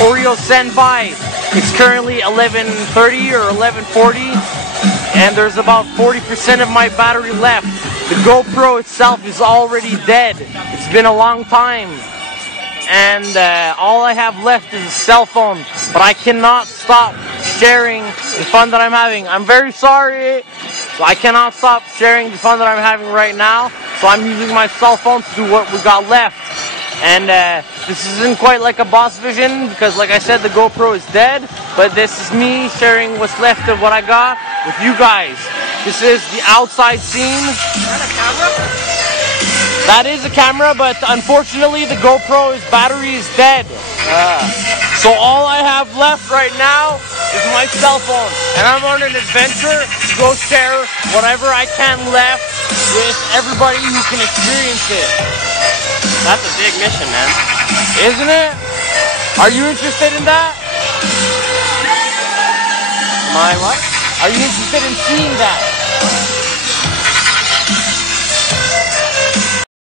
Oreo Senpai. It's currently 11:30 or 11:40, and there's about 40% of my battery left. The GoPro itself is already dead. It's been a long time. And all I have left is a cell phone, but I cannot stop sharing the fun that I'm having. I'm very sorry, but I cannot stop sharing the fun that I'm having right now, so I'm using my cell phone to do what we got left. And this isn't quite like a boss vision, because like I said, the GoPro is dead, but this is me sharing what's left of what I got with you guys. This is the outside scene. Is that a camera? That is a camera, but unfortunately the GoPro's battery is dead. So all I have left right now is my cell phone. And I'm on an adventure to go share whatever I can left with everybody who can experience it. That's a big mission, man. Isn't it? Are you interested in that? My what? Are you interested in seeing that?